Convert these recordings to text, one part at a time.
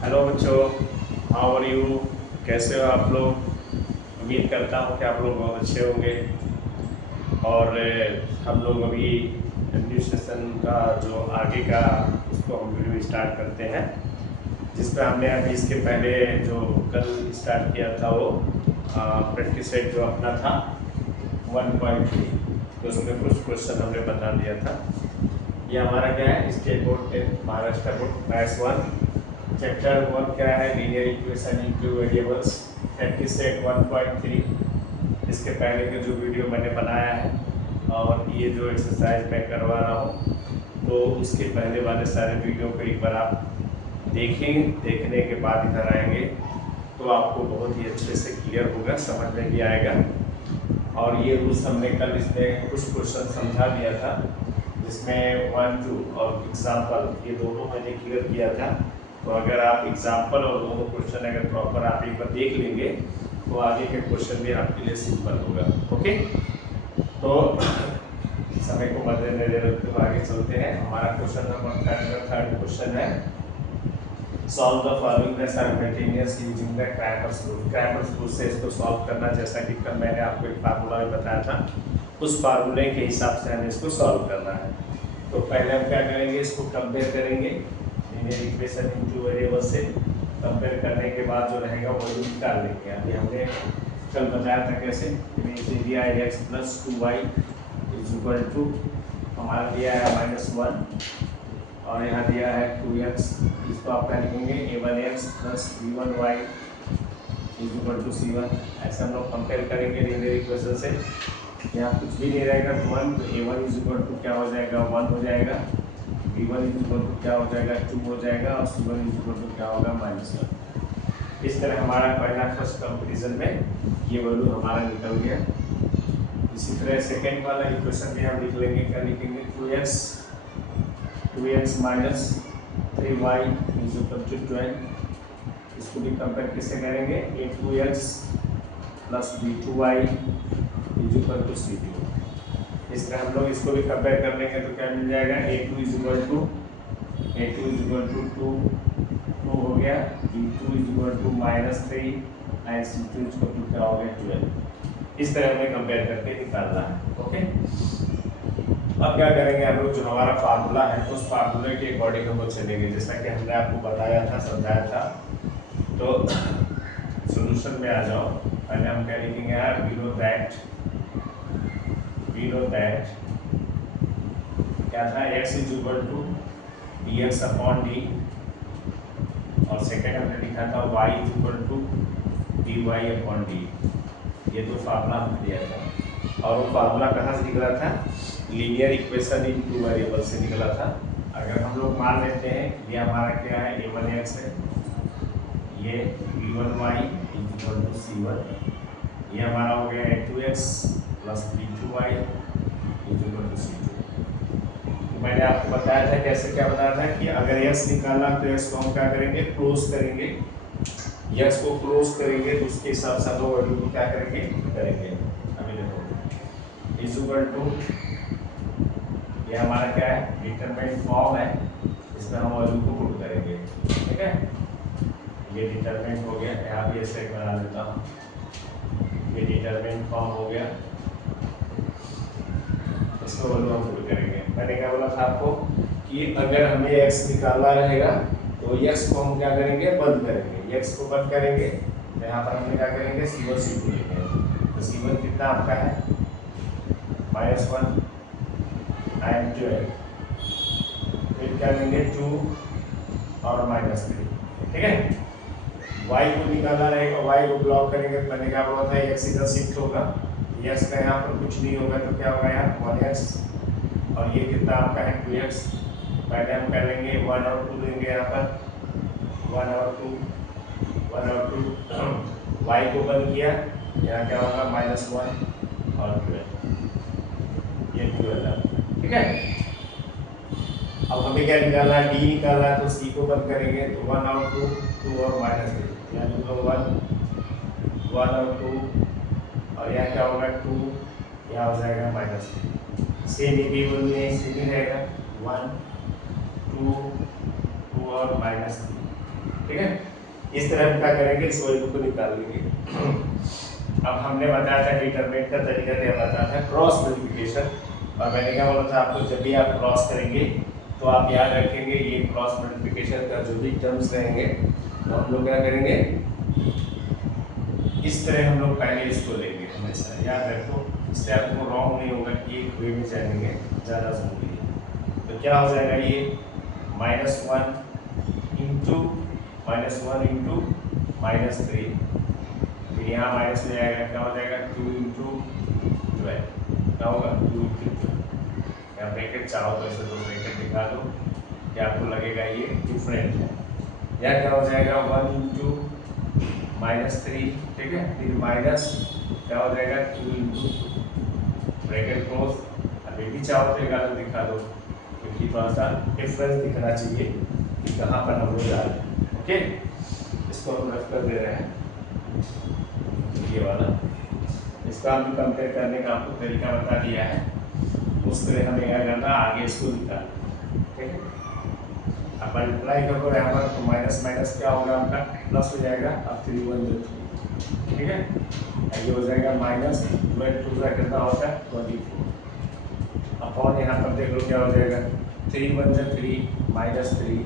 Hello बच्चों, how are you. कैसे हो आप लोग। उम्मीद करता हूँ कि आप लोग बहुत अच्छे होंगे। और हम लोग अभी न्यू सेशन का जो आगे का उसको हम वीडियो स्टार्ट करते हैं, जिसमें हमने अभी इसके पहले जो कल स्टार्ट किया था वो प्रैक्टिस सेट जो अपना था 1.3, तो उसमें कुछ क्वेश्चन हमने बता दिया था। ये हमारा क्या है, state board 10 Maharashtra board maths 1 chapter 1 क्या है, linear equation into variables practice set 1.3। इसके पहले के जो वीडियो मैंने बनाया है और ये जो एक्सरसाइज मैं करवा रहा हूँ, तो उसके पहले वाले सारे वीडियो को एक बार आप देखेंगे। देखने के बाद इधर आएंगे तो आपको बहुत ही अच्छे से क्लियर होगा, समझ में भी आएगा। और ये रूल्स हमने कल इसमें कुछ क्वेश्चन समझा दिया था, जिसमें 1, 2 और एग्जाम्पल ये दोनों मैंने क्लियर किया था। तो अगर आप एग्जाम्पल और दोनों क्वेश्चन अगर प्रॉपर आप एक बार देख लेंगे तो आगे के क्वेश्चन भी आपके लिए सिंपल होगा। ओके, तो समय को मद्देनजर रखते हुए आगे चलते हैं। हमारा क्वेश्चन नंबर थर्ड क्वेश्चन है, solve the following simultaneous using the Cramer's rule. Cramer's rule से इसको सॉल्व करना, जैसा कि कल मैंने आपको एक फार्मूला भी बताया था, उस फार्मूले के हिसाब से हमें इसको सॉल्व करना है। तो पहले हम क्या करेंगे, इसको कंपेयर करेंगे लीनियर इक्वेशन इनटू वेरिएबल से। कंपेयर करने के बाद जो रहेगा वो निकाल लेंगे। अभी हमने कल बताया था कैसे, दिया है x plus 2y is equal to, हमारा दिया है -1 और यहाँ दिया है 2x। इसको आप क्या लिखेंगे, a1x plus b1y is equal to c1। ऐसे हम लोग कंपेयर करेंगे लीनियर इक्वेशन से। यहाँ कुछ भी नहीं रहेगा तो 1, तो a1 इज इक्वल टू क्या हो जाएगा, 1 हो जाएगा, b1 इज इक्वल टू क्या हो जाएगा, 2 हो जाएगा, और c1 इज इक्वल टू क्या होगा, -1। इस तरह हमारा पहला फर्स्ट कंपेरिजन में ये वैल्यू हमारा निकल गया। इसी तरह सेकेंड वाला इक्वेशन भी हम लिख लेंगे। क्या लिखेंगे, 2x minus 3y is equal to 12। इसको भी कंपेयर किससे करेंगे, a2x plus b2y is equal to c2। इस तरह हम लोग इसको भी कंपेयर कर लेंगे तो क्या मिल जाएगा, a2 इज इक्वल टू 2 हो गया, b2 is equal to -3 and c2 is equal to क्या हो गया, 12। इस तरह हमें कंपेयर करके निकालना है। ओके, अब क्या करेंगे हम लोग, जो हमारा फार्मूला है उस फार्मूले के अकॉर्डिंग हम लोग चलेंगे, जैसा कि हमने आपको बताया था, समझाया था। तो सॉल्यूशन में आ जाओ। पहले हम क्या लिखेंगे यार, बिलो दैट क्या था, x is equal to dx upon d, और सेकेंड हमने लिखा था y is equal to dy upon d. ये तो फार्मूला हमने दिया था, और वो फार्मूला कहाँ से निकला था, linear equation in two variable से निकला था। अगर हम लोग मान लेते हैं ये हमारा क्या है, a1x है, ये b1y is equal to c1, ये हमारा हो गया a2x plus b2y is equal to c2। मैंने आपको बताया था कैसे, क्या बताया था कि अगर x निकालना तो x को हम क्या करेंगे, क्लोज करेंगे। x को क्लोज करेंगे तो उसके हिसाब से हम लोग वैल्यू को क्या करेंगे, अभी देखो इज इक्वल टू, ये हमारा क्या है, डिटरमिनेंट फॉर्म है, इसमें हम वैल्यू को पुट करेंगे। ठीक है, ये डिटरमिनेंट हो गया, यहाँ भी ऐसे बना देता हूँ, ये डिटरमिनेंट फॉर्म हो गया, इसको वैल्यू हम पुट करेंगे। मैंने क्या बोला था आपको कि अगर हमें x निकालना रहेगा तो x को हम क्या करेंगे, बंद करेंगे। x को बंद करेंगे तो यहाँ पर हम क्या करेंगे, c1 c2 लिखेंगे। तो c1 कितना आपका है, -1 एंड 12, फिर क्या लेंगे 2 और -3। ठीक है, y को निकालना रहेगा, y को ब्लॉक करेंगे तो मैंने क्या बोला था, x इधर शिफ्ट होगा, x का यहाँ पर कुछ नहीं होगा तो क्या होगा यहाँ 1x, और ये कितना आपका है 2x। पहले हम कर लेंगे 1 और 2 लेंगे, यहाँ पर 1 और 2 y को बंद किया, यहाँ क्या होगा -1 और 12, ये 12। ठीक है, अब हमें क्या निकालना है, d निकालना है, तो c को बंद करेंगे तो 1 और 2 और -3, यानी तो 1 और 2, और यहाँ क्या होगा 2, यहाँ हो जाएगा -3। सेम भी बोलने से भी रहेगा 1 2 2 और -3, ठीक है। इस तरह हम क्या करेंगे, इस वैल्यू को निकाल लेंगे। अब हमने बताया था डिटरमिनेंट का तरीका क्या बताया था, क्रॉस मल्टीप्लिकेशन। और मैंने क्या बोला था आपको, जब भी आप क्रॉस करेंगे तो आप याद रखेंगे ये क्रॉस मल्टीप्लिकेशन का जो भी टर्म्स रहेंगे तो हम लोग क्या करेंगे, इस तरह हम लोग पहले इसको लेंगे हमेशा, याद रखो, इससे आपको रॉन्ग नहीं होगा, एक वे में जाएंगे ज़्यादा जरूरी है। तो क्या हो जाएगा ये -1 इंटू -3, फिर यहाँ माइनस में आएगा, क्या हो जाएगा 2 इंटू 12, क्या होगा 2 इंटू 12। यहाँ ब्रैकेट चाहो तो ऐसे 2 ब्रैकेट दिखा दो, क्या आपको लगेगा ये डिफरेंट है। या क्या हो जाएगा 1 इंटू -3, ठीक है, फिर माइनस क्या हो जाएगा 2 इंटू ब्रैकेट क्लोज। अभी भी चाहो तो एक अलग दिखा दो, क्योंकि थोड़ा सा डिफरेंस दिखना चाहिए कि कहाँ पर हम लोग जा रहे हैं। ओके, इसको हम रख कर दे रहे हैं, ये वाला, इसका हम कंपेयर करने का आपको तरीका बता दिया है, उस तरह हमें क्या करना, आगे इसको निकालना। ठीक है, अब मल्टीप्लाई करो यहाँ पर तो माइनस माइनस क्या होगा आपका प्लस हो जाएगा, अब 3 1 जो 3, ठीक है, ये हो जाएगा -12 2 कितना होता है 24 अपॉन, यहाँ पर देख लो क्या हो जाएगा 3 1 जो 3 -3,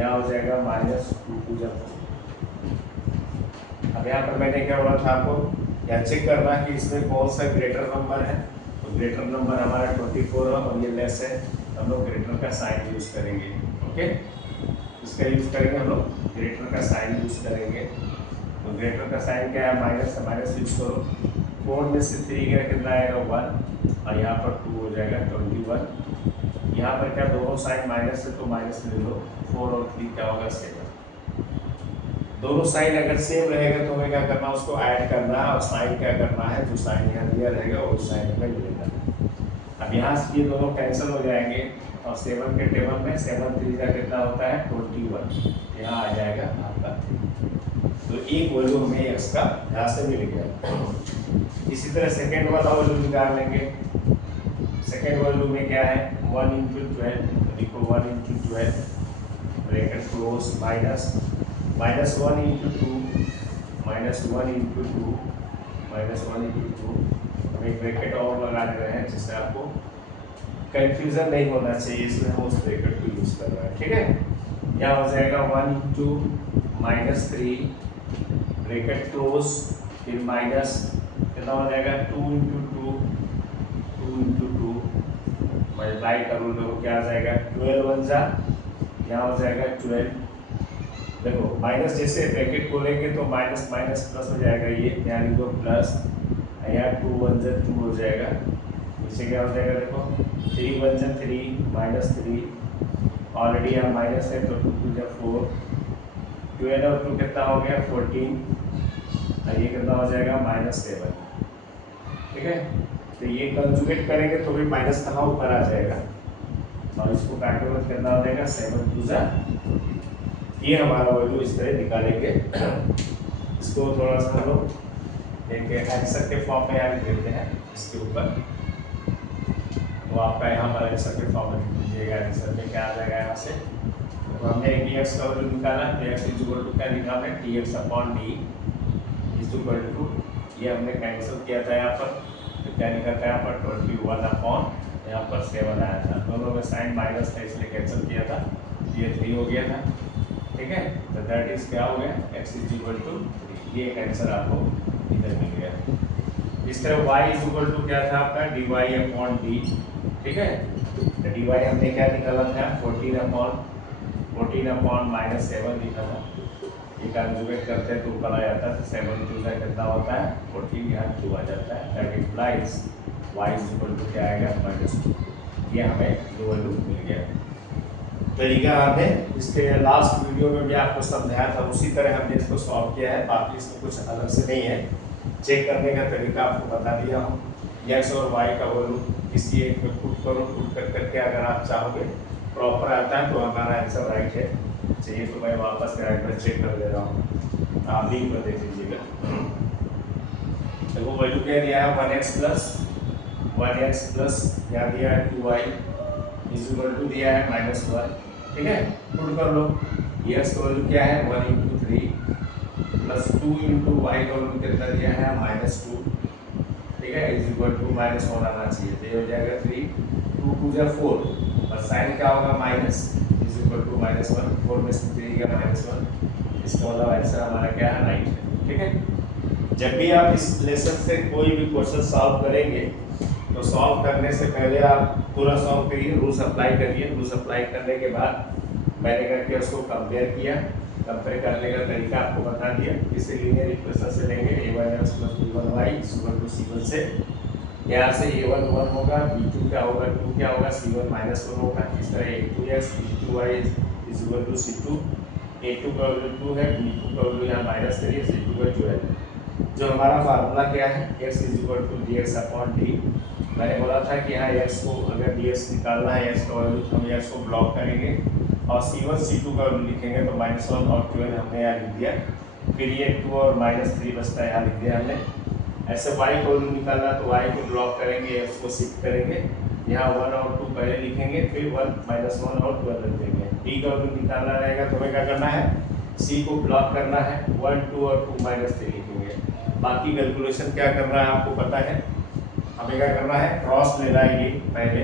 यहाँ हो जाएगा -2 2 जो 4। अब यहाँ पर मैंने क्या बोला था आपको, यहाँ चेक करना कि इसमें कौन सा ग्रेटर नंबर है, तो ग्रेटर नंबर हमारा 24 है और ये लेस है, हम लोग ग्रेटर का साइन यूज करेंगे। ओके, इसका यूज करेंगे हम लोग, ग्रेटर का साइन यूज करेंगे। तो ग्रेटर का साइन क्या है, माइनस है, माइनस यूज करो, 4 में से 3 गया कितना आएगा 1, और यहाँ पर 2 हो जाएगा 21। यहाँ पर क्या दोनों साइन माइनस है तो माइनस ले लो, 4 और 3 क्या होगा 7। दोनों साइन अगर सेम रहेगा तो हमें क्या करना है, उसको ऐड करना है, और साइन क्या करना है, जो साइन यहाँ दिया रहेगा वो साइन हमें मिलेगा। अब यहाँ से ये दोनों कैंसिल हो जाएंगे, और 7 के टेबल में 7 3 का कितना होता है 21, यहाँ आ जाएगा आपका। तो एक वैल्यू हमें एक्स का यहाँ से मिल गया। इसी तरह सेकेंड वाला वैल्यू निकाल लेंगे। सेकेंड वैल्यू में क्या है 1 इंटू 12, देखो 1 into 12 bracket close minus -1 into 2 -1 into 2 -1 into 2, हम एक ब्रैकेट और लगा दे रहे हैं जिससे आपको कंफ्यूजन नहीं होना चाहिए, इसमें हम उस ब्रैकेट को यूज कर रहे हैं। ठीक है, क्या हो जाएगा 1 इंटू -3 ब्रैकेट क्लोज, फिर माइनस कितना हो जाएगा 2 इंटू 2 मल्टीप्लाई करो तो क्या आ जाएगा 12 बन जा, यहाँ हो जाएगा 12। देखो माइनस जैसे ब्रैकेट खोलेंगे तो माइनस माइनस प्लस हो जाएगा, ये यानी तो प्लस, यहाँ 2 1 जा 2 हो जाएगा, नीचे क्या हो जाएगा देखो 3 1 जा 3 -3, ऑलरेडी यहाँ माइनस है तो 2 2 जा 4, 12 और 2 कितना हो गया 14, और ये कितना हो जाएगा -7। ठीक है, तो ये कंजुगेट करेंगे तो भी माइनस कहाँ ऊपर आ जाएगा, और इसको काटोगे कितना हो जाएगा 7 2 जा, ये हमारा वैल्यू इस तरह निकालेंगे। इसको थोड़ा सा हम लोग एक आंसर के फॉर्म में ऐड देते हैं इसके ऊपर, तो आपका यहाँ पर आंसर के फॉर्म में दीजिएगा, आंसर में क्या आ जाएगा यहाँ से, तो हमने dx का वैल्यू निकाला, dx इक्वल टू क्या निकाला है dx upon d equal to, ये हमने कैंसिल किया था यहाँ पर, तो क्या निकला था यहाँ पर 21 अपॉन यहाँ पर 7 आया था, दोनों में साइन माइनस था इसलिए कैंसिल किया था, ये 3 हो गया था। ठीक है, तो दैट इज क्या हो गया x इज इक्वल टू 3, ये एक आंसर आपको इधर मिल गया। इस तरह y इज इक्वल टू क्या था आपका dy अपॉन d। ठीक है, तो dy हमने क्या निकाला था 14 अपॉन -7 लिखा था, ये कंजुगेट करते हैं तो ऊपर आ जाता है, 7 2 का कितना होता है 14, यहाँ 2 आ जाता है, that implies y is equal to क्या आएगा -2। ये हमें दो वैल्यू मिल गया। तरीका हमने इसके लास्ट वीडियो में भी आपको समझाया था, उसी तरह हमने इसको सॉल्व किया है, बाकी इसमें कुछ अलग से नहीं है। चेक करने का तरीका आपको बता दिया हूँ, x और y का वैल्यू किसी एक में पुट करो, पुट कर करके अगर आप चाहोगे प्रॉपर आता है तो हमारा आंसर राइट है, चाहिए तो मैं वापस से राइट पर चेक कर दे रहा हूँ, आप लिंक पर देख लीजिएगा। देखो वैल्यू क्या दिया है 1x प्लस यहाँ दिया है 2y इज इक्वल टू दिया है -1। ठीक है, पुट कर लो, एक्स का वैल्यू क्या है 1 इंटू 3 प्लस 2 इंटू वाई का वैल्यू कितना दिया है -2, ठीक है, इज इक्वल टू -1 आना चाहिए, तो ये हो जाएगा 3, 2 2 जा 4 और साइन क्या होगा माइनस, इज इक्वल टू -1, 4 में से 3 का -1, इसका मतलब आंसर हमारा क्या है राइट है, ठीक है। जब भी आप इस लेसन से कोई भी क्वेश्चन सॉल्व करेंगे तो सॉल्व करने से पहले आप पूरा सॉल्व करिए, रूल्स अप्लाई करिए, रूल्स अप्लाई करने के बाद मैंने करके उसको कंपेयर किया, कंपेयर करने का तरीका आपको बता दिया, इसे लीनियर इक्वेशन से लेंगे a1x + b1y = c1 से, यहाँ से a1 1 होगा, b2 क्या होगा 2 क्या होगा, c1 -1 होगा, इस तरह a2x b2y = c2, a2 का वैल्यू 2 है, b2 का वैल्यू यहाँ -3 है, c2 का 12 है। जो हमारा फार्मूला क्या है x = dx/d, मैंने बोला था कि यहाँ x को अगर dx निकालना है, x का वैल्यू हम x को ब्लॉक करेंगे और c1 c2 का वैल्यू लिखेंगे, तो -1 और 12 हमने यहाँ लिख दिया, फिर ये 2 और -3 बचता है, यहाँ लिख दिया हमने। ऐसे y को वैल्यू निकालना तो y को ब्लॉक करेंगे, x को शिफ्ट करेंगे, यहाँ 1 और 2 पहले लिखेंगे, फिर 1 -1 और 12 रख देंगे। d का वैल्यू निकालना रहेगा तो हमें क्या करना है, c को ब्लॉक करना है, 1 2 और 2 -3 लिखेंगे। बाकी कैलकुलेशन क्या करना है आपको पता है, हमें क्या करना है, क्रॉस लेना है, ये पहले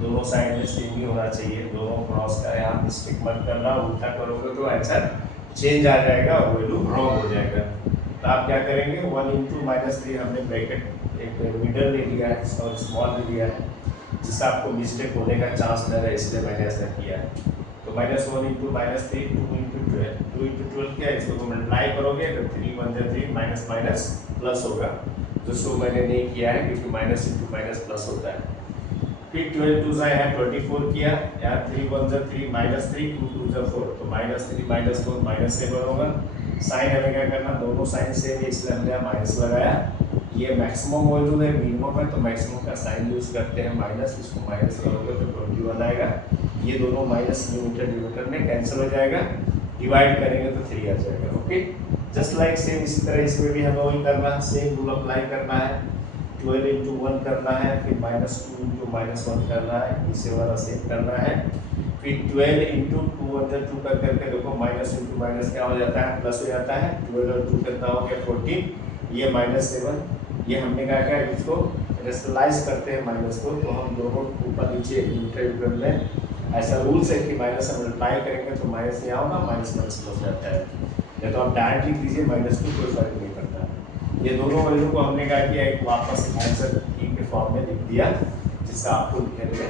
दोनों साइड में सेम ही होना चाहिए, दोनों क्रॉस का, यहाँ मिस्टेक मत करना, उल्टा करोगे तो आंसर चेंज आ जाएगा और वैल्यू रॉन्ग हो जाएगा। तो आप क्या करेंगे, 1 × -3 हमने ब्रैकेट एक मिडल ले लिया है और स्मॉल ले लिया है, जिससे आपको मिस्टेक होने का चांस न रहे, इसलिए मैंने ऐसा किया है। तो -1 × -3 2 × 12, 2 × 12 क्या है, इसको मल्टीप्लाई करोगे तो 3 × 1 3 माइनस माइनस प्लस होगा, जिसको मैंने नहीं किया है क्योंकि माइनस इंटू माइनस प्लस होता है। फिर 12 2 है 24 किया, यहाँ 3 × 1 3 -3 2 2 4, तो -3 -4 -7 होगा। साइन हमें क्या करना, दोनों साइन सेम है इसलिए हमने माइनस लगाया। ये मैक्सिमम वैल्यू है, मिनिमम है, तो मैक्सिमम का साइन यूज करते हैं माइनस, इसको माइनस करोगे तो 21 आएगा। ये दोनों माइनस न्यूमरेटर में कैंसिल हो जाएगा, डिवाइड करेंगे तो 3 आ जाएगा। ओके, जस्ट लाइक सेम इसी तरह इसमें भी हमें वही करना है, सेम रूल अप्लाई करना है, 12 × 1 करना है, फिर -2 × -1 करना है, इसे वाला सेम करना है, फिर 12 × 2 × 2 कर करके देखो, माइनस इंटू माइनस क्या हो जाता है, प्लस हो जाता है, 12 और 2 कितना हो गया 14, ये -7, ये हमने क्या किया, इसको रेशनलाइज करते हैं माइनस को, तो हम दोनों ऊपर नीचे इंटरवल में ऐसा रूल्स है कि माइनस से मल्टीप्लाई करेंगे तो माइनस यहाँ होगा, माइनस माइनस प्लस हो जाता है, या तो आप डायरेक्ट लिख दीजिए -2, कोई फर्क नहीं पड़ता। ये दोनों वैल्यू को हमने क्या किया, एक वापस आंसर की के फॉर्म में लिख दिया, जिससे आपको लिखने में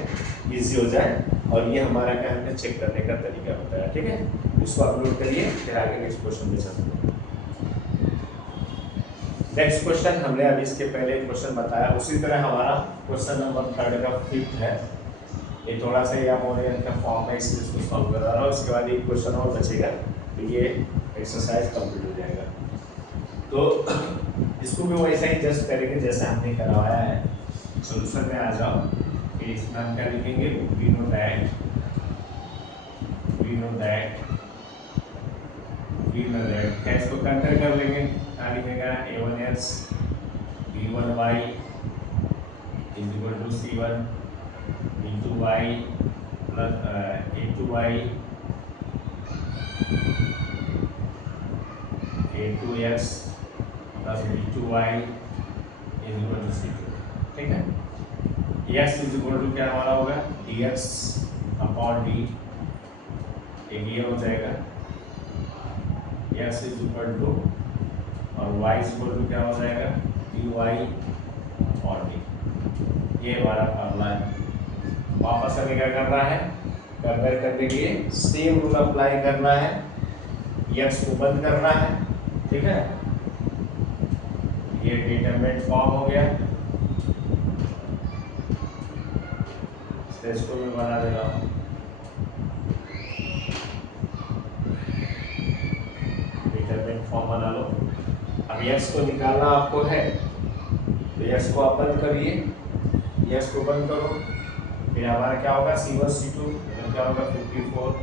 ईजी हो जाए, और ये हमारा क्या हमने चेक करने का तरीका बताया, ठीक है। इसको अपलोड करिए, फिर आगे नेक्स्ट क्वेश्चन में चलते हैं। नेक्स्ट क्वेश्चन हमने अभी इसके पहले क्वेश्चन बताया, उसी तरह हमारा क्वेश्चन नंबर 3 का 5th है, ये थोड़ा सा या मोरियन का फॉर्म है, इसलिए इसको सॉल्व करा रहा हूँ। उसके बाद एक क्वेश्चन और बचेगा, तो ये एक्सरसाइज कंप्लीट हो जाएगा। तो इसको भी वैसा ही जस्ट करेंगे जैसे हमने करवाया है। सोल्यूशन में आ जाओ, कि इसमें हम क्या लिखेंगे, वी नो दैट क्या, इसको कंपेयर कर लेंगे, क्या लिखेगा, a1x b1y = c1 b2y plus a2y a2x plus b2y = c2, ठीक है। x = क्या हमारा होगा, dx/d, एक ये हो जाएगा, x और y क्या हो जाएगा, dy/d, ये हमारा फार्मूला है। वापस हमें क्या करना है, कंपेयर करने के लिए सेम रूल अप्लाई करना है, x को बंद करना है, ठीक है। ये डिटरमिनेंट फॉर्म हो गया, इसको भी बना देगा, डिटरमिनेंट फॉर्म बना लो। अब x को निकालना आपको है, तो x को आप बंद करिए, x को बंद करो, फिर हमारा क्या होगा, c1 c2 क्या होगा 54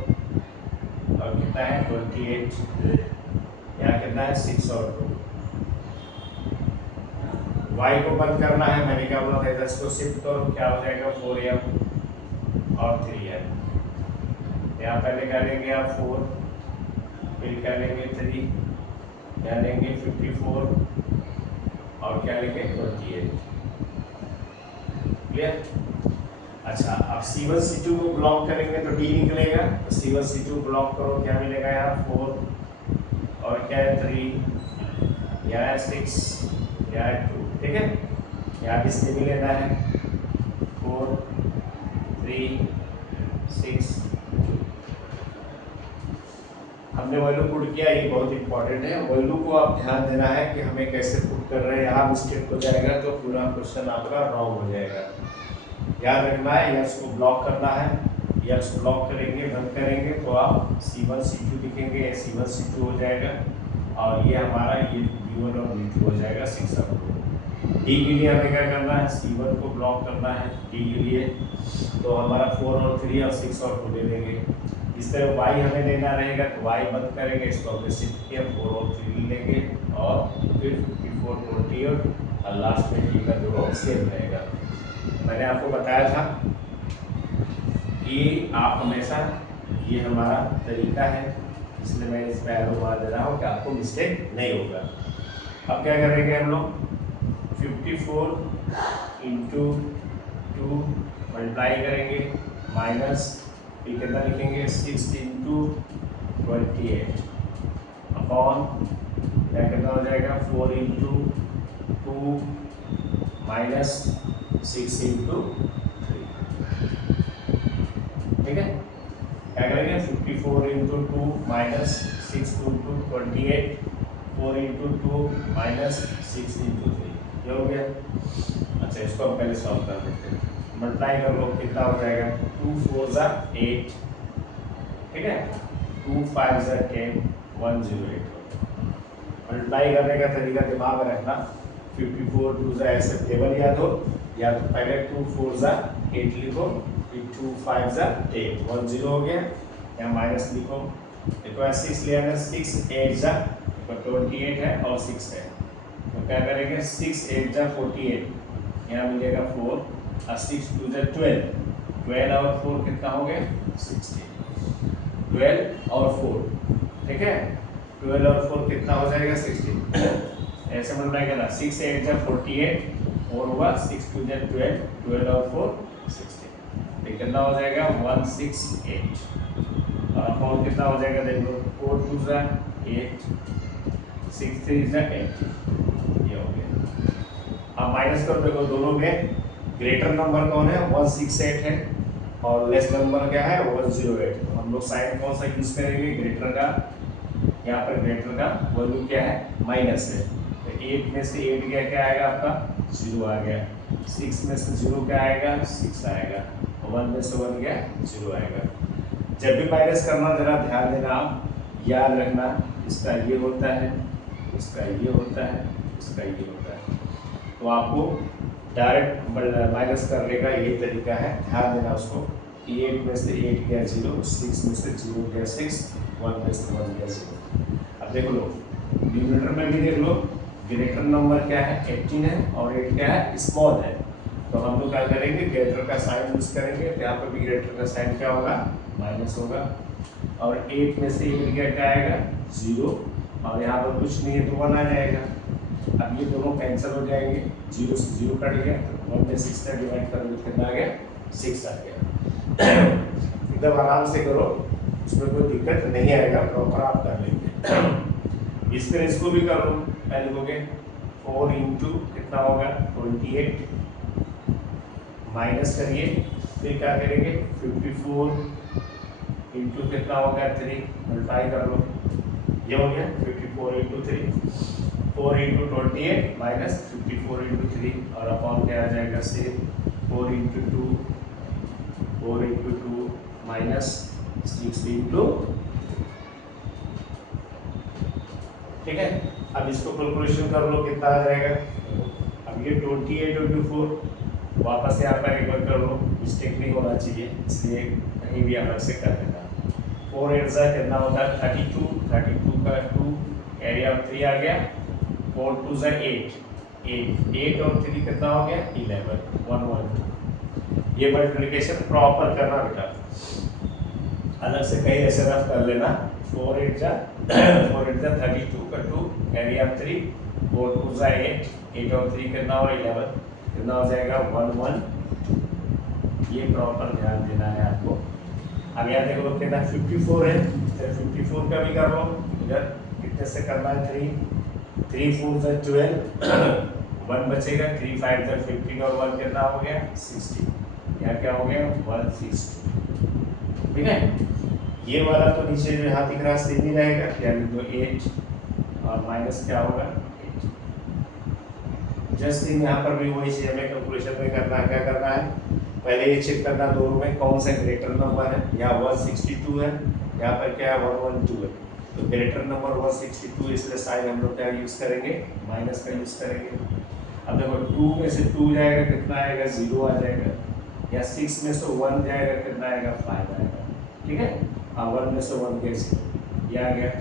और कितना है 28, यहाँ कितना है 6 और 2। y को बंद करना है, मैंने क्या बोला था, इसको शिफ्ट करो, क्या हो जाएगा 4m और 3m, यहाँ पहले क्या लेंगे आप 4 क्या लेंगे 3, क्या लेंगे 54 और क्या लेंगे 28। क्लियर? अच्छा, अब C1 C2 को ब्लॉक करेंगे तो D निकलेगा, तो C1 C2 ब्लॉक करो, क्या मिलेगा यहाँ 4 और क्या है 3, यहाँ है 6, यहाँ है 2। ठीक है, यहाँ किसने भी लेना है 4 3 6 2। हमने वैल्यू पुट किया, ये बहुत इंपॉर्टेंट है। वैल्यू को आप ध्यान देना है कि हमें कैसे पुट कर रहे हैं। यहाँ मिस्टेक हो जाएगा तो पूरा क्वेश्चन आपका रॉन्ग हो जाएगा। याद रखना है, यस को ब्लॉक करना है, यस ब्लॉक करेंगे, बंद करेंगे तो आप C1 C2 लिखेंगे, ये C1 C2 हो जाएगा और ये हमारा ये V1 और V2 हो जाएगा 6 और 2। डी के लिए हमें क्या करना है, C1 को ब्लॉक करना है डी के लिए, तो हमारा 4 और 3 और 6 और 2 ले लेंगे। इस तरह y हमें लेना रहेगा तो y बंद करेंगे, इसको हमने शिफ्ट किया 4 और 3 लेंगे और फिर 54 28 और लास्ट में d का जो सेम रहेगा। मैंने आपको बताया था कि आप हमेशा, ये हमारा तरीका है, इसलिए मैं इस पर एरो मार दे रहा हूँ कि आपको मिस्टेक नहीं होगा। अब क्या करेंगे हम लोग, 54 इंटू 2 मल्टीप्लाई करेंगे माइनस फिर कितना लिखेंगे 6 इंटू 28 अपॉन क्या कितना हो जाएगा 4 इंटू 2 माइनस 6 इंटू 3। ठीक है, क्या करेंगे 54 into 2 minus 6 into 28, 4 into 2 minus 6 into 3। ये हो गया। अच्छा, इसको हम पहले सॉल्व कर देते हैं। मल्टीप्लाई कर लो, कितना हो जाएगा 2 4 ज़ा 8, ठीक है, 2 5 ज़ा 10, 108। मल्टीप्लाई करने का तरीका दिमाग में रखना, 54 2 ज़ा ऐसे टेबल याद हो, या तो पहले 2 4 ज़ा 8 लिखो, फिर 2 5 ज़ा 8, 10 हो गया, या माइनस लिखो, देखो 6 ले आना, 6 8 ज़ा 28 है और 6 है, तो क्या करेंगे 6 8 ज़ा 48, यहाँ मिलेगा 4 और 6 2 ज़ा 12, 12 और 4 कितना हो गया 16, 12 और 4, ठीक है, 12 और 4 कितना हो जाएगा 16। ऐसे मल्टीप्लाई करना, 6 8 ज़ा 48 और हुआ 6 2 ज़ा 12, 12 और 4 16, ये कितना हो जाएगा 168 और अपॉन कितना हो जाएगा देख लो, 4 2 ज़ा 8, 6 3 ज़ा 8, ये हो गया। अब माइनस कर देखो, दोनों में ग्रेटर नंबर कौन है 168 है और लेस नंबर क्या है 108, तो हम लोग साइन कौन सा यूज करेंगे, ग्रेटर का। यहाँ पर ग्रेटर का वैल्यू क्या है माइनस है, तो 8 में से 8 गया क्या आएगा आपका 0 आ गया, 6 में से 0 क्या आएगा 6 आएगा, 1 में से 1 गया 0 आएगा। जब भी माइनस करना जरा ध्यान देना, आप याद रखना, इसका ये होता है, इसका ये होता है, इसका ये होता है, तो आपको डायरेक्ट माइनस करने का ये तरीका है, ध्यान देना उसको। 8 में से 8 गया 0, 6 में से 0 गया 6, 1 में से 1 गया 0। अब देख लो न्यूमरेटर में भी देख लो, ग्रेटर नंबर क्या है 18 है और 8 क्या है स्मॉल है, तो हम लोग क्या करेंगे ग्रेटर का साइन यूज करेंगे, तो यहाँ पर भी ग्रेटर का साइन क्या होगा माइनस होगा, और 8 में से 8 गया क्या आएगा 0 और यहाँ पर कुछ नहीं है तो 1 आ जाएगा। अब ये दोनों कैंसिल हो जाएंगे, 0 से 0 कट गया, तो 1 में 6 से डिवाइड करोगे कितना आ गया 6 आ गया। एकदम आराम से करो, उसमें कोई दिक्कत नहीं आएगा, प्रॉपर आप कर लेंगे। इस तरह इसको भी कर लो, पहले लिखोगे 4 इंटू कितना होगा 28, माइनस करिए, फिर क्या करेंगे 54 इंटू कितना होगा 3, मल्टीप्लाई कर लो, ये हो गया 54 इंटू 3, 4 इंटू 28 माइनस 54 इंटू 3 और अपॉन क्या आ जाएगा से 4 इंटू 2, 4 इंटू 2 माइनस 6 इंटू, ठीक है। अब इसको कैलकुलेशन कर लो कितना आ जाएगा, अब ये 28 इंटू 4 वापस यहाँ पर एक बार कर लो, मिस्टेक नहीं होना चाहिए, इसलिए कहीं भी अलग से कर देना। 4 8 ज़ा कितना होता है 32, 32 का 2 एरिया ऑफ 3 आ गया, 4 2 ज़ा 8, 8 और 3 कितना हो गया 11, 112। ये मल्टीप्लिकेशन प्रॉपर करना बेटा, अलग से कहीं ऐसे रफ कर लेना 4 8 जा 4 8 जा 32 का 2 कैरी ऑफ 3 4 2 जा 8 8 और 3 कितना हो 11 कितना हो जाएगा 1 1। ये प्रॉपर ध्यान देना है आपको। अब यहाँ देखो कितना 54 है, तो 54 का भी कर लो। इधर कितने से करना है 3 3 4 जा 12 1 बचेगा 3 5 जा 15 और 1 कितना हो गया 60। यहाँ क्या हो गया 160। ठीक है, ये वाला तो नीचे जो यहाँ दिख रहा है सेम ही रहेगा, यानी तो 8 और माइनस क्या होगा 8। जस्ट इन यहाँ पर भी वही चीज हमें कैलकुलेशन में करना है। क्या करना है, पहले ये चेक करना दोनों में कौन सा ग्रेटर नंबर है। यहाँ 162 है, यहाँ पर क्या है 112 है, तो ग्रेटर नंबर 162, इसलिए साइन हम लोग क्या यूज करेंगे माइनस का यूज करेंगे। अब देखो 2 में से 2 जाएगा कितना आएगा 0 आ जाएगा, या 6 में से 1 जाएगा कितना आएगा 5 आएगा। ठीक है, 1 में से 1 गया 0, ये आ गया।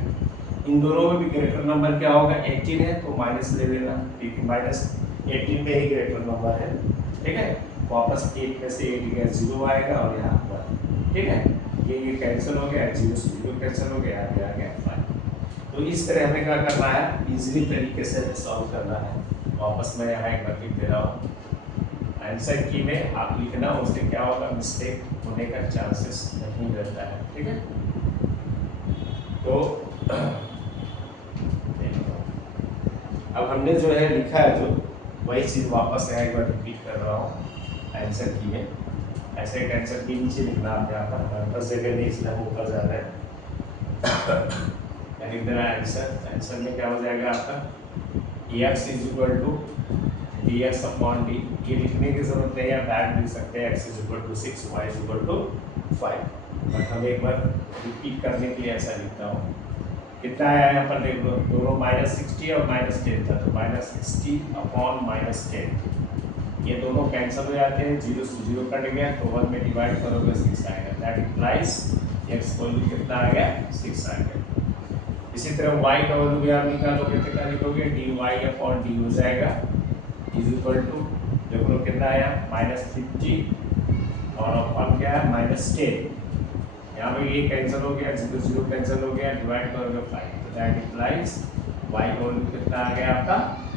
इन दोनों में भी ग्रेटर नंबर क्या होगा 18 है, तो माइनस ले लेना, क्योंकि माइनस 18 में ही ग्रेटर नंबर है। ठीक है, वापस 8 में से 8 गया 0 आएगा और यहाँ पर। ठीक है, ये कैंसिल हो गया, 0 से 0 कैंसिल हो गया, यहाँ आ गया 5। तो इस तरह हमें क्या करना है, इजीली तरीके से सॉल्व करना है। वापस मैं यहाँ एक बार लिख दे रहा हूँ, आंसर की में आप लिखना, उससे क्या होगा मिस्टेक होने का चांसेस नहीं रहता है। ठीक है, तो अब हमने जो है लिखा है जो वही चीज़ वापस यहाँ एक बार रिपीट कर रहा हूँ। आंसर की में ऐसे एक आंसर की नीचे लिखना, आप यहाँ पर 10 जगह नहीं, इसलिए हम ऊपर जा रहे हैं। लिख देना आंसर में क्या हो जाएगा आपका x is equal to dx upon d. ये लिखने की जरूरत नहीं है, डायरेक्ट लिख सकते हैं x is equal to 6 y is equal to 5। But हम एक बार रिपीट करने के लिए ऐसा लिखता हूँ। कितना आया यहाँ पर देख लो, दोनों -60 और -10 था, तो -60 अपॉन -10, ये दोनों कैंसिल हो जाते हैं, 0 से 0 कट गया, तो 1 में डिवाइड करोगे 6 आएगा। दैट इम्प्लाइज x का वैल्यू कितना आ गया 6 आ गया। इसी तरह y का वैल्यू भी आप निकालोगे, कितना लिखोगे dy अपॉन d हो जाएगा इज इक्वल टू, देखो कितना आया -50 और अपॉन क्या है -10। यहाँ पे ये कैंसिल हो गया, 0 0 कैंसिल हो गया, डिवाइड करोगे 5, तो दैट इम्प्लाइज y का वैल्यू कितना आ गया आपका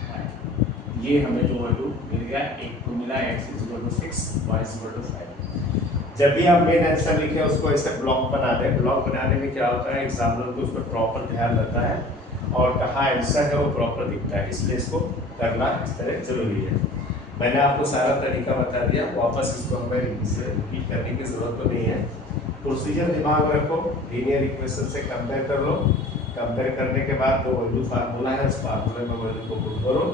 5। ये हमें जो वैल्यू मिल गया, एक को मिला x is equal to 6 y is equal to 5। जब भी आप मेन आंसर लिखे उसको ऐसे ब्लॉक बना दें। ब्लॉक बनाने में क्या होता है, एग्जामिनर को उसका प्रॉपर ध्यान रहता है और कहाँ आंसर है वो प्रॉपर दिखता है, इसलिए इसको करना इस तरह जरूरी है। मैंने आपको सारा तरीका बता दिया, वापस इसको हमें रिपीट करने की जरूरत तो नहीं है। प्रोसीजर दिमाग में रखो, लीनियर इक्वेशन से कंपेयर कर लो, कंपेयर करने के बाद जो वैल्यू फार्मूला है उस फार्मूले में वैल्यू को पुट करो।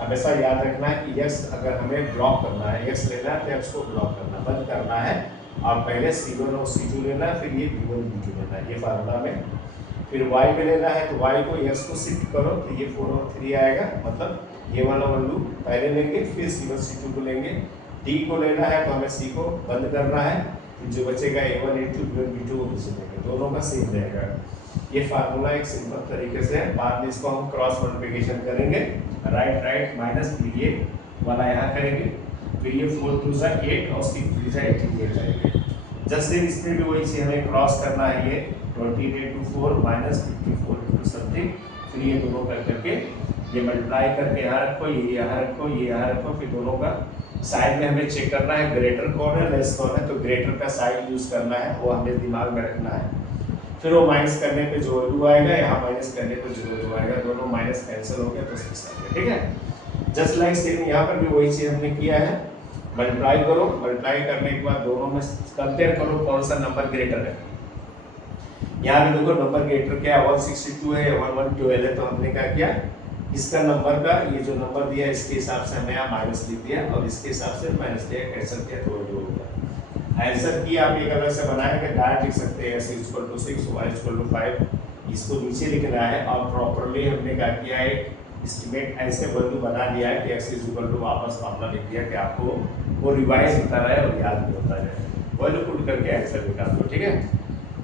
हमेशा याद रखना है कि x अगर हमें ब्लॉक करना है, x लेना है तो x को ब्लॉक करना बंद करना है, और पहले C1 और C2 लेना है, फिर ये B1 B2 लेना है, ये फार्मूला में। फिर y में लेना है तो y को x को शिफ्ट करो, तो ये 4 और 3 आएगा, मतलब ये वाला वैल्यू पहले लेंगे, फिर C1 C2 को लेंगे। D को लेना है तो हमें C को बंद करना है, जो बचेगा A1 A2 B1 B2 वो बचेगा, दोनों का सेम रहेगा। ये फार्मूला एक सिंपल तरीके से है। बाद में इसको हम क्रॉस मल्टीप्लिकेशन करेंगे, राइट राइट माइनस, फिर ये वाला यहाँ करेंगे, फिर ये 4 2 जा 8 और 6 3 जा 18 ये जाएंगे। जस्ट इसमें भी वही चीज हमें क्रॉस करना है, ये 28 to 4 माइनस 54 to समथिंग, फिर ये दोनों कर करके ये मल्टीप्लाई करके यहाँ रखो, ये यहाँ रखो, ये यहाँ रखो, फिर दोनों का साइड में हमें चेक करना है ग्रेटर कौन है लेस कौन है, तो ग्रेटर का साइड यूज करना है, वो हमें दिमाग में रखना है। फिर वो माइनस करने पे जो वैल्यू आएगा, यहाँ माइनस करने पे जो वैल्यू आएगा, दोनों माइनस कैंसिल हो गया तो 6 आ गया। ठीक है, जस्ट लाइक सेम यहाँ पर भी वही चीज हमने किया है। मल्टीप्लाई करो, मल्टीप्लाई करने के बाद दोनों में कंपेयर करो कौन सा नंबर ग्रेटर है। यहाँ पे देखो नंबर ग्रेटर क्या है, 162 है या 112 है, तो हमने क्या किया, इसका नंबर का ये जो नंबर दिया इसके हिसाब से हमने यहाँ माइनस लिख दिया और इसके हिसाब से माइनस दिया, कैंसिल किया तो वैल्यू हो गया। आंसर की आप एक अलग से बनाएंगे, डायरेक्ट लिख सकते हैं x equal to 6 y equal to 5, इसको नीचे लिखना है और प्रॉपरली हमने क्या किया है, एस्टिमेट ऐसे वैल्यू बना दिया है कि x इक्वल टू वापस मामला लिख दिया कि आपको वो रिवाइज होता रहे और याद भी होता रहे, वैल्यू पुट करके आंसर निकाल दो। ठीक है,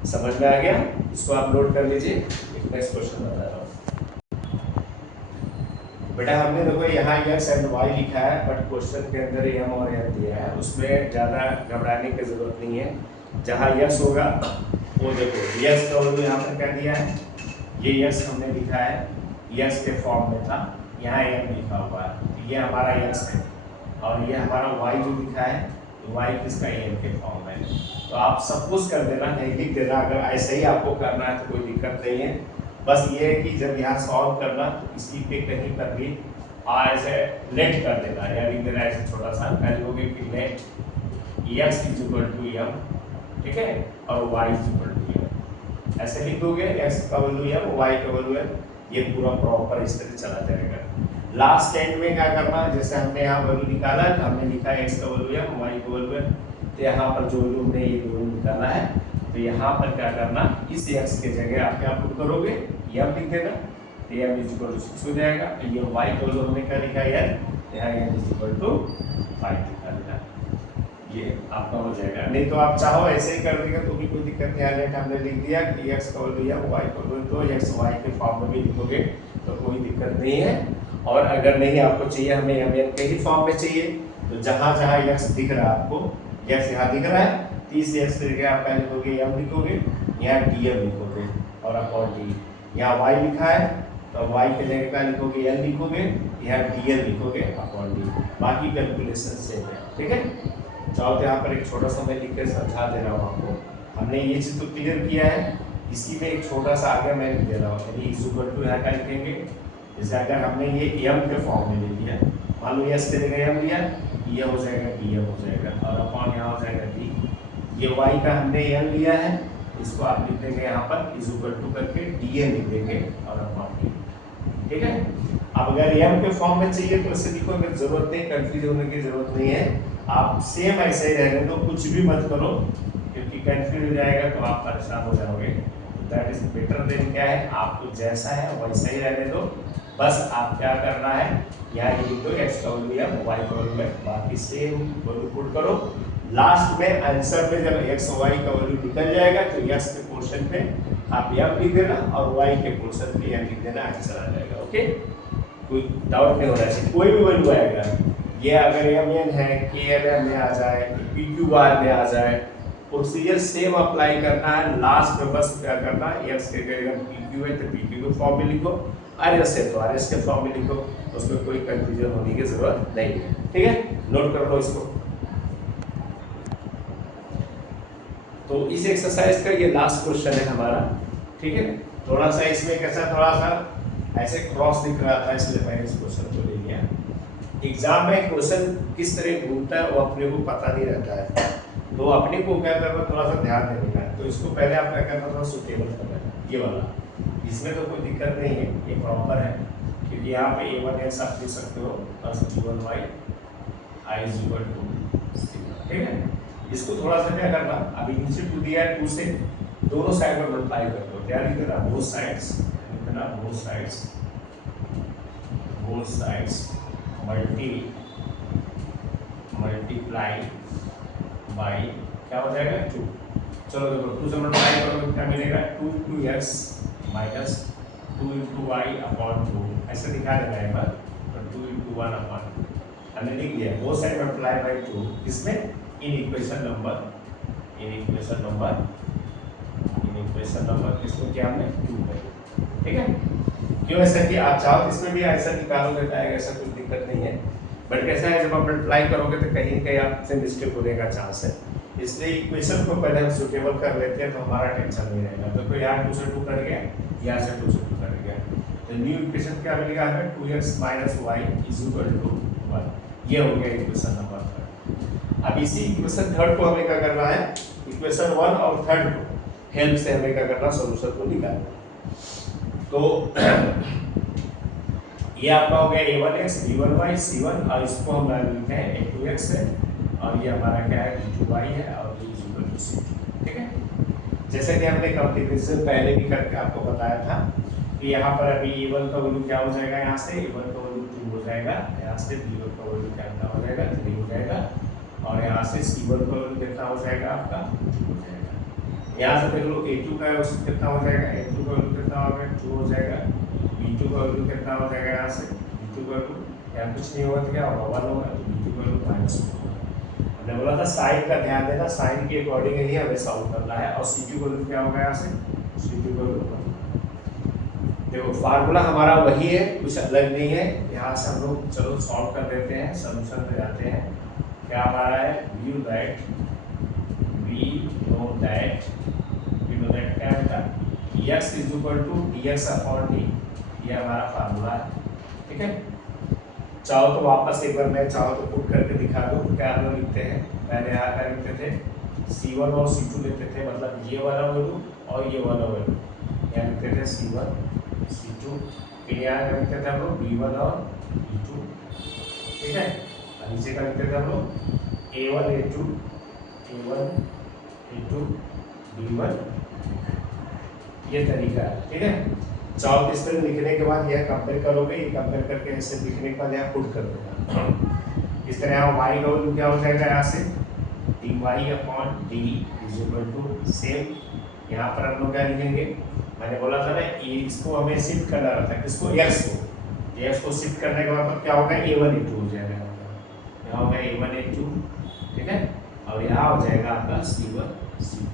समझ में आ गया, इसको आप नोट कर लीजिए। नेक्स्ट क्वेश्चन बता रहा हूँ बेटा, हमने देखो यहाँ x एंड y लिखा है, बट क्वेश्चन के अंदर m और n दिया है, उसमें ज़्यादा घबराने की जरूरत नहीं है। जहाँ x होगा वो देखो यस का वैल्यू यहाँ पर क्या दिया है, ये यस हमने लिखा है, यस के फॉर्म में था, यहाँ एम लिखा हुआ है, ये हमारा यस है, और ये हमारा वाई जो लिखा है, वाई किसका एम के फॉर्म में। तो आप सपोज कर देना, नहीं लिख देना, अगर ऐसे ही आपको करना है तो कोई दिक्कत नहीं है। बस ये है कि जब यहाँ सॉल्व करना तो इसी पे कहीं पर भी ऐसे लेट कर देना, या लिख देना ऐसे छोटा सा, कह लोगे कि let x is equal to m, ठीक है, और y is equal to m, ऐसे लिख दोगे, एक्स का वैल्यू एम, वाई का वैल्यू एम, ये पूरा प्रॉपर इस तरह चला जाएगा। लास्ट एंड में क्या करना है, जैसे हमने यहाँ वैल्यू निकाला है, तो हमने लिखा है एक्स का वैल्यू एम, वाई का वैल्यू एम, तो यहाँ पर जो वैल्यू हमने ये वैल्यू निकाला है, तो यहाँ पर क्या करना, इस एक्स के जगह आप क्या पुट करोगे, एम लिख देना, तो एम इज इक्वल टू 6 हो जाएगा। ये वाई का वैल्यू हमने क्या लिखा है, यहाँ एम इज इक्वल टू 5 लिखा देना, ये आपका हो जाएगा। नहीं तो आप चाहो ऐसे ही कर देगा तो भी कोई दिक्कत नहीं, लेट हमने लिख दिया कि एक्स का वैल्यू या वाई का वैल्यू, तो एक्स वाई के फॉर्म में भी लिखोगे तो कोई दिक्कत नहीं है। और अगर नहीं आपको चाहिए, हमें एम एन के ही फॉर्म में चाहिए, तो जहाँ जहाँ एक्स दिख रहा है आपको, एक्स यहाँ दिख रहा है, 30 एक्स की जगह आप क्या लिखोगे, एम लिखोगे, यहाँ डी एम लिखोगे, और अपॉन डी, यहाँ वाई लिखा है तो वाई के जगह क्या लिखोगे, एल लिखोगे, यहाँ डी एल लिखोगे, अपॉन डी, बाकी कैलकुलेशन सेम है, ठीक है। चाहो तो यहाँ पर एक छोटा सा मैं लिख के समझा दे रहा हूँ आपको, हमने ये चीज़ तो क्लियर किया है, इसी में एक छोटा सा आगे मैं लिख दे रहा हूँ, यानी इज इक्वल टू यहाँ क्या लिखेंगे, जैसे अगर हमने ये एम के फॉर्म में ले लिया, मान लो एस के जगह एम लिया, ये हो जाएगा डी एम हो जाएगा, और अपॉन यहाँ हो जाएगा डी, ये वाई का हमने एम लिया है, इसको आप लिख देंगे यहाँ पर इज इक्वल टू करके डी एम लिख देंगे, और अपॉन डी, ठीक है। अब अगर एम के फॉर्म में चाहिए तो इसे लिखो, में जरूरत नहीं, कंफ्यूज होने की जरूरत नहीं है, आप सेम ऐसे ही रहने दो, कुछ भी मत करो, क्योंकि कंफ्यूज हो जाएगा तो आप परेशान हो जाओगे। दैट इज बेटर देन क्या है, आपको जैसा है वैसा ही रहने दो, बस आप क्या करना है, यहाँ ये लिख दो एक्स का वैल्यू या वाई का वैल्यू, बाकी सेम वैल्यू पुट करो, लास्ट में आंसर में जब एक्स वाई का वैल्यू निकल जाएगा तो एक्स के पोर्शन पे आप एम लिख देना, और वाई के पोर्शन पे एम लिख देना, आंसर आ जाएगा। ओके, कोई डाउट नहीं होना चाहिए, कोई भी वैल्यू आएगा, ये अगर एम एन है, के एल एम में आ जाए, पी क्यू आर में आ जाए, प्रोसीजर सेम अप्लाई करना है, लास्ट में बस क्या करना है, एक्स के जगह पी क्यू है तो पी क्यू के फॉर्म में लिखो, आर एस है तो आर एस के फॉर्म में लिखो, उसमें कोई कंफ्यूजन होने की जरूरत नहीं है, ठीक है, नोट कर लो इसको। तो इस एक्सरसाइज का ये लास्ट क्वेश्चन है हमारा, ठीक है। थोड़ा सा इसमें कैसा, थोड़ा सा ऐसे क्रॉस दिख रहा था, इसलिए मैंने इस क्वेश्चन को ले लिया। एग्जाम में क्वेश्चन किस तरह घूमता है वो अपने को पता नहीं रहता है, तो अपने को क्या करना, थोड़ा सा ध्यान देने का है, तो इसको पहले आप क्या करना, थोड़ा सुटेबल करना है, ये वाला, इसमें तो कोई दिक्कत नहीं है, ये प्रॉपर है, क्योंकि यहाँ पे a1x आप लिख सकते हो plus b1y i is equal to c, ठीक है। इसको थोड़ा सा क्या करना, अभी नीचे टू दिया है, 2 से दोनों साइड में मल्टीप्लाई कर दो, क्या लिख देना, बोथ साइड्स, लिख देना बोथ साइड्स मल्टीप्लाई बाई क्या हो जाएगा 2, चलो देखो 2 से मल्टीप्लाई करोगे क्या मिलेगा, 2 into x minus 2 into y upon 2, ऐसे दिखा देना एक बार, तो 2 into 1 अपॉन 2 हमने लिख दिया, बोथ साइड मल्टीप्लाई बाई 2, इसमें इन इक्वेशन नंबर किसको क्या हमने 2 है, ठीक है। क्यों ऐसा कि आप चाहो इसमें भी ऐसा निकालोगे तो आएगा, ऐसा कुछ दिक्कत नहीं है, बट कैसा है जब आप मल्टीप्लाई करोगे तो कहीं कहीं आपसे मिस्टेक होने का चांस है, इसलिए इक्वेशन को पहले हम सुटेबल कर लेते हैं, तो हमारा टेंशन नहीं रहेगा। तो कोई यहाँ 2 से 2 कर गया, यहाँ से 2 से 2 कर गया, तो न्यू इक्वेशन क्या मिलेगा हमें, 2x minus y is equal to 1, ये हो गया इक्वेशन नंबर 3। अब इसी इक्वेशन थर्ड को हमें क्या करना है, इक्वेशन 1 और थर्ड को हेल्प से हमें क्या करना, सोल्यूशन को निकालना। तो ये आपका हो गया a1x b1y c1, और इसको हम लिखते हैं a2x है, और ये हमारा क्या है b2y है, और ये इज इक्वल टू c2, ठीक है। जैसे कि हमने कंप्लीमेंटेशन पहले भी करके आपको बताया था कि यहाँ पर अभी a1 का वैल्यू क्या हो जाएगा, यहाँ से a1 का वैल्यू 2 हो जाएगा, यहाँ से b1 का वैल्यू क्या हो जाएगा 3 हो जाएगा, और यहाँ से c1 का वैल्यू कितना हो जाएगा आपका 2 हो जाएगा। यहाँ से देख लो a2 का कितना हो जाएगा, a2 का वैल्यू कितना होगा 2 हो जाएगा, b2 का वैल्यू कितना हो जाएगा, यहाँ से b2 का वैल्यू यहाँ कुछ नहीं होगा तो क्या होगा 1 होगा, तो b2 का वैल्यू -1 होगा। हमने बोला था साइन का ध्यान देना, साइन के अकॉर्डिंग ही हमें सॉल्व करना है। और सी2 वैल्यू क्या होगा यहाँ से, सी2 वैल्यू देखो फार्मूला हमारा वही है, कुछ अलग नहीं है। यहाँ से हम लोग चलो सॉल्व कर देते हैं, सोल्यूशन पे जाते हैं। क्या हमारा है, वी नो दैट क्या होता है, x is equal to dx upon d, ये हमारा फार्मूला है। ठीक है, चाहो तो वापस एक बार मैं चाहो तो पुट करके दिखा दूं। क्या हम लोग लिखते हैं, पहले यहाँ क्या लिखते थे, C1 और C2 लेते थे, मतलब ये वाला वैल्यू और ये वाला वैल्यू, यहाँ लिखते थे C1 C2, फिर यहाँ क्या लिखते थे हम लोग B1 और B2। ठीक है, नीचे का लिखते थे हम लोग A1 A2 B1, ये तरीका है। ठीक है, चाहो इस तरह लिखने के बाद यह कंपेयर करोगे, ये कंपेयर करके ऐसे लिखने के बाद यहाँ पुट कर देगा। इस तरह यहाँ y का वैल्यू क्या हो जाएगा, यहाँ से dy upon d is equal to same, यहाँ पर हम लोग क्या लिखेंगे, मैंने बोला था ना इसको हमें शिफ्ट करना रहता है, किसको, x को शिफ्ट करने के बाद क्या होगा, a1 a2 हो जाएगा, यहाँ होगा a1 a2। ठीक है, और यहाँ हो जाएगा आपका c1 c2,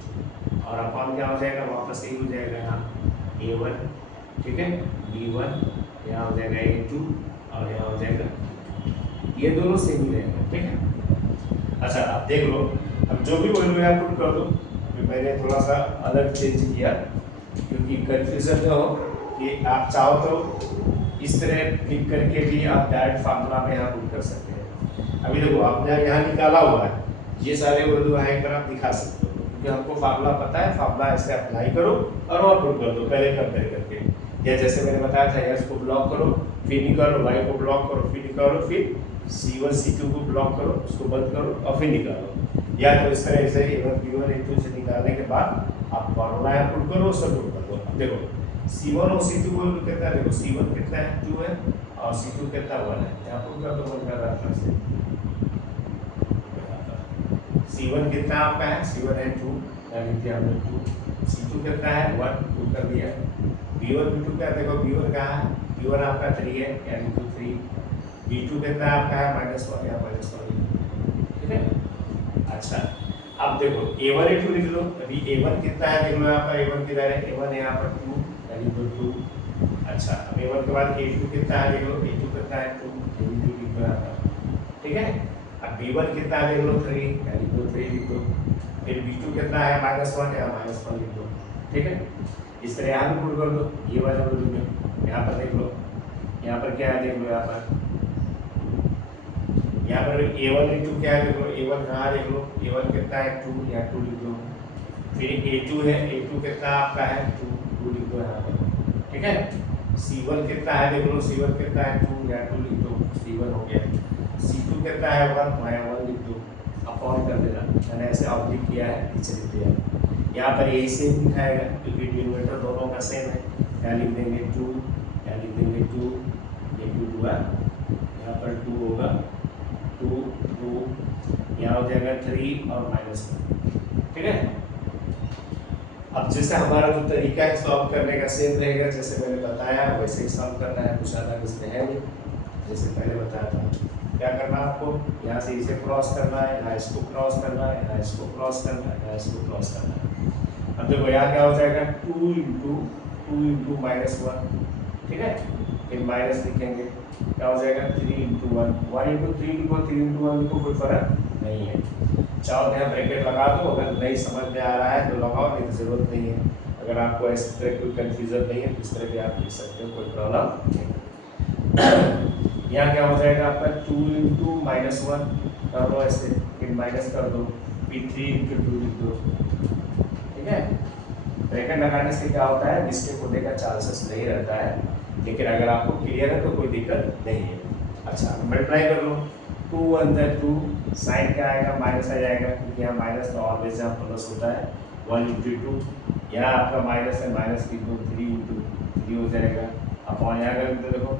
और अपॉन क्या हो जाएगा, वापस यही हो जाएगा यहाँ a1। ठीक है, b1, यहाँ हो जाएगा a2 और यहाँ हो जाएगा, ये दोनों सेम ही रहेगा। ठीक है, अच्छा अब देख लो, अब जो भी वैल्यू यहाँ पुट कर दो। मैंने थोड़ा सा अलग चेंज किया क्योंकि कंफ्यूजन न हो, कि आप चाहो तो इस तरह क्लिक करके भी आप डायरेक्ट फार्मूला में यहाँ पुट कर सकते हैं। अभी देखो आपने यहाँ निकाला हुआ है, ये सारे वैल्यू यहाँ पर आप दिखा सकते हो, क्योंकि हमको फार्मूला पता है, फार्मूला ऐसे अप्लाई करो और वहाँ पुट कर दो पहले कंपेयर करके। या जैसे मैंने बताया था, x को ब्लॉक करो फिर निकालो, y को ब्लॉक करो फिर निकालो, फिर C1 C2 को ब्लॉक करो, उसको बंद करो और फिर निकालो। या तो इस तरह से A1 B1 A2 से निकालने के बाद आप फार्मूला यहाँ पुट करो, सब पुट कर दो। अब देखो C1 और C2 को कितना है, देखो C1 कितना है 2 है और C2 कितना 1 है, यहाँ पुट कर दो, 1 कर रहा था C1 कितना आपका है, C1 है 2, यानी कि हमने 2, C2 कितना है 1, 2 कर दिया। B1 B2 क्या, देखो B1 कहाँ है, B1 आपका 3 है यानी कि 3, B2 कितना आपका है -1 या -1। ठीक है, अच्छा अब देखो A1 A2 लिख लो। अभी A1 कितना है देख लो, यहाँ पर A1 किधर है, A1 यहाँ पर 2 यानी तो 2। अच्छा अब A1 के बाद A2 कितना है देख लो, A2 कितना है 2, यानी 2 लिख लो यहाँ पर। ठीक है, अब B1 कितना है देख लो 3 यानी तो 3 लिख लो, फिर B2 कितना है -1 या -1 लिख लो। ठीक है, इस तरह यहाँ भी पुट कर दो, ये वाला वैल्यू में यहाँ पर देख लो, यहाँ पर क्या है देख लो, यहाँ पर A1 A2 क्या है देख लो, A1 कहाँ देख लो, A1 कितना है 2, यहाँ 2 लिख लो। फिर A2 है, A2 कितना आपका है 2 लिख दो यहाँ पर। ठीक है, C1 कितना है देख लो, C1 कितना है 2, यहाँ 2 लिख दो, C1 हो गया। C2 कितना है 1, यहाँ 1 लिख दो, अपॉन कर देना, मैंने ऐसे ऑब्जेक्ट किया है, नीचे लिख दिया। यहाँ पर यही सेम दिखाएगा क्योंकि डिनोमिनेटर दोनों का सेम है, यहाँ लिख देंगे 2, यहाँ लिख देंगे 2, ये 2 हुआ, यहाँ पर 2 होगा 2 2, यहाँ हो जाएगा 3 और -1। ठीक है, अब जैसे हमारा जो तरीका है सॉल्व करने का सेम रहेगा, जैसे मैंने बताया वैसे ही सॉल्व करना है, कुछ अलग इसमें है नहीं। जैसे पहले बताया था, क्या करना है आपको, यहाँ से इसे क्रॉस करना है, यहाँ इसको क्रॉस करना है, यहाँ इसको क्रॉस करना है, यहाँ इसको क्रॉस करना है। अब देखो यहाँ क्या हो जाएगा 2 इंटू -1। ठीक है, फिर माइनस लिखेंगे, क्या हो जाएगा 3 इंटू 1, 1 इंटू 3 लिखो, 3 इंटू 1 लिखो, कोई फर्क नहीं है। चाहो यहाँ ब्रैकेट लगा दो, अगर नहीं समझ में आ रहा है तो लगाओ, नहीं तो जरूरत नहीं है। अगर आपको इस तरह कोई कंफ्यूजन नहीं है तो इस तरह भी आप लिख सकते हो, कोई प्रॉब्लम नहीं। यहाँ क्या हो जाएगा आपका 2 इंटू -1 कर दो ऐसे, फिर माइनस कर दो, फिर 3 इंटू 2 लिख दो। ठीक है, ब्रैकेट लगाने से क्या होता है, मिस्टेक होने का चांसेस नहीं रहता है, लेकिन अगर आपको क्लियर है तो कोई दिक्कत नहीं है। अच्छा मल्टीप्लाई कर लो, 2 1 2, साइन क्या आएगा माइनस आ जाएगा, क्योंकि यहाँ माइनस तो ऑलवेज यहाँ प्लस होता है। 1 इंटू 2, यहाँ आपका माइनस है, माइनस की 2, 3 इंटू 3 हो जाएगा। अपॉन यहाँ कर देखो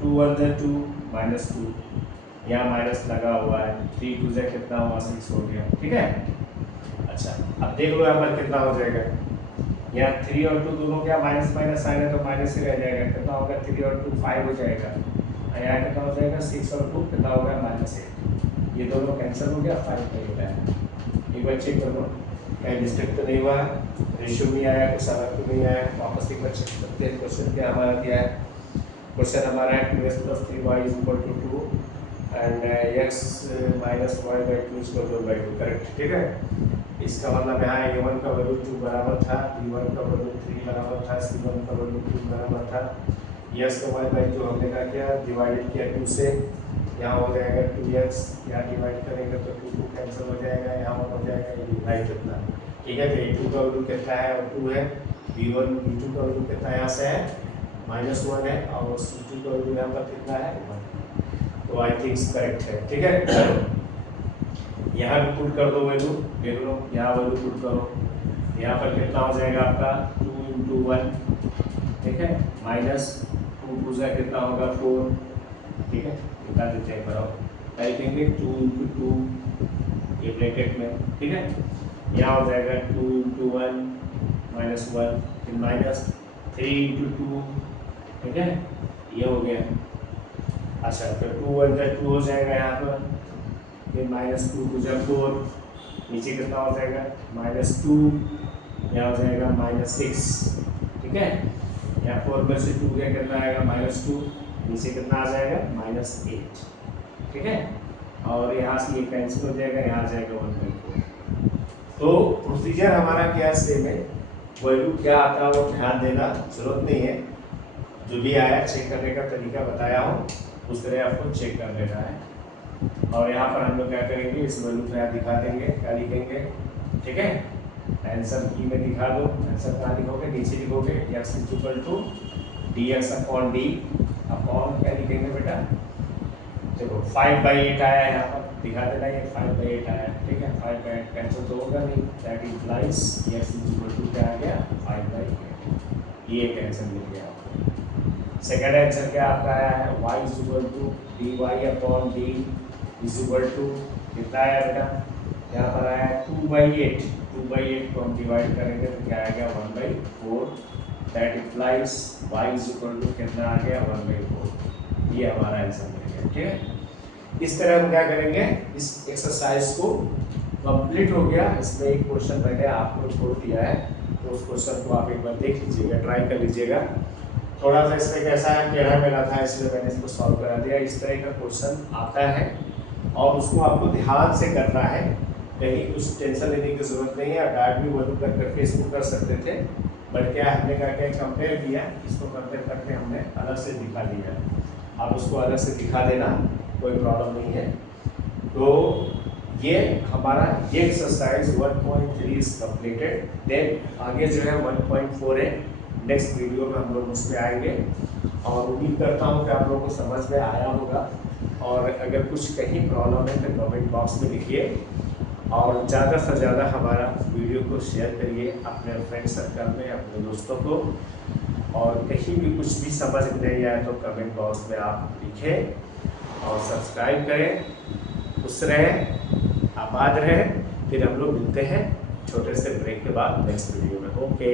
2 1 2 -2, यहाँ माइनस लगा हुआ है, 3 2 से कितना हुआ 6 हो गया। ठीक है, अच्छा अब देख लो यहाँ पर कितना हो जाएगा, यहाँ 3 और 2 दोनों क्या माइनस माइनस साइन है तो माइनस ही रह जाएगा, कितना होगा 3 और 2 5 हो जाएगा। यहाँ कितना हो जाएगा 6 और 2 कितना होगा -8। ये दोनों कैंसिल हो गया, 5/8 आया। एक बार चेक कर लो कहीं मिस्टेक तो नहीं हुआ, रेशियो नहीं आया, कुछ अलग तो नहीं आया। वापस एक बार चेक करते हैं क्वेश्चन क्या हमारा दिया है। क्वेश्चन हमारा है 2x + 3y = 2 and x - y/2 = 1/2, correct, ठीक है। इसका मतलब यहाँ a1 का वैल्यू 2 बराबर था, b1 का वैल्यू 3 बराबर था, c1 का वैल्यू 2 बराबर था। यस का y/2 हमने क्या किया, डिवाइडेड किया 2 से, यहाँ हो जाएगा 2x, यहाँ डिवाइड करेंगे तो 2 2 कैंसिल हो जाएगा, यहाँ हो जाएगा ये डिवाइड कितना, ठीक है। तो a2 का वैल्यू कितना है, और 2 है। b1 b2 का वैल्यू कितना यहाँ से है, -1 है, और c2 का वैल्यू यहाँ पर कितना है, 1। तो आई थिंक करेक्ट है, ठीक है। यहाँ भी पुट कर दो वैल्यू, देख लो यहाँ वैल्यू पुट करो, यहाँ पर कितना हो जाएगा आपका 2 × 1, ठीक है, -2 2 से कितना होगा 4, ठीक है। निकाल देते हैं, बनाओ क्या लिखेंगे 2 × 2 ये ब्रैकेट में, ठीक है। यहाँ हो जाएगा 2 × 1 -1, फिर -3 × 2, ठीक है, ये हो गया। अच्छा, फिर 2 × 1 2 हो जाएगा यहाँ पर, फिर -2 × 2 4, नीचे कितना हो जाएगा -2, यहाँ हो जाएगा -6, ठीक है। यहाँ 4 में से 2 गया कितना आएगा -2, नीचे कितना आ जाएगा -8, ठीक है। और यहाँ से ये कैंसिल हो जाएगा, यहाँ आ जाएगा 1/4। तो प्रोसीजर हमारा क्या सेम है, वैल्यू क्या आता है वो ध्यान देना जरूरत नहीं है, जो भी आया चेक करने का तरीका बताया हो उस तरह आपको चेक कर लेना है। और यहाँ पर हम लोग क्या करेंगे, इस वैल्यू को यहाँ दिखा देंगे, क्या लिखेंगे, ठीक है। आंसर की में दिखा दो, आंसर कहाँ लिखोगे, नीचे लिखोगे x = dx/d अपॉन क्या लिखेंगे बेटा, देखो 5/8 आया है, यहाँ पर दिखा देना ये 5/8 आया, ठीक है। 5/8 कैंसिल तो होगा नहीं, दैट इम्प्लाइज x = क्या आ गया 5/8, ये एक आंसर मिल गया आपको। सेकंड आंसर क्या आपका आया है, y = dy/d कितना आया बेटा, यहाँ पर आया 2/8, 2/8 को हम डिवाइड करेंगे तो क्या आएगा 1/4, दैट इम्प्लाइज y = कितना आ गया 1/4, ये हमारा आंसर मिल गया, ठीक है। इस तरह हम क्या करेंगे, इस एक्सरसाइज को कंप्लीट हो गया। इसमें एक क्वेश्चन मैंने आपको छोड़ दिया है, तो उस क्वेश्चन को आप एक बार देख लीजिएगा, ट्राई कर लीजिएगा। थोड़ा सा इसमें कैसा है, टेढ़ा मेढ़ा था, इसलिए मैंने इसको सॉल्व करा दिया। इस तरह का क्वेश्चन आता है और उसको आपको ध्यान से करना है, कहीं कुछ टेंशन लेने की जरूरत नहीं है। डायरेक्ट भी वैल्यू कर करके इसको कर सकते थे, बट क्या हमने क्या क्या कंपेयर किया, इसको कंपेयर करके हमने अलग से दिखा दिया। आप उसको अलग से दिखा देना, कोई प्रॉब्लम नहीं है। तो ये हमारा ये एक्सरसाइज 1.3 इज कंप्लीटेड। देन आगे जो है 1.4 है, नेक्स्ट वीडियो में हम लोग उस पर आएंगे। और उम्मीद करता हूँ कि आप लोगों को समझ में आया होगा, और अगर कुछ कहीं प्रॉब्लम है तो कमेंट बॉक्स में लिखिए, और ज़्यादा से ज़्यादा हमारा वीडियो को शेयर करिए अपने फ्रेंड सर्कल में, अपने दोस्तों को। और कहीं भी कुछ भी समझ में नहीं आया तो कमेंट बॉक्स में आप लिखें और सब्सक्राइब करें। खुश रहें, आबाद रहें। फिर हम लोग मिलते हैं छोटे से ब्रेक के बाद नेक्स्ट वीडियो में। ओके।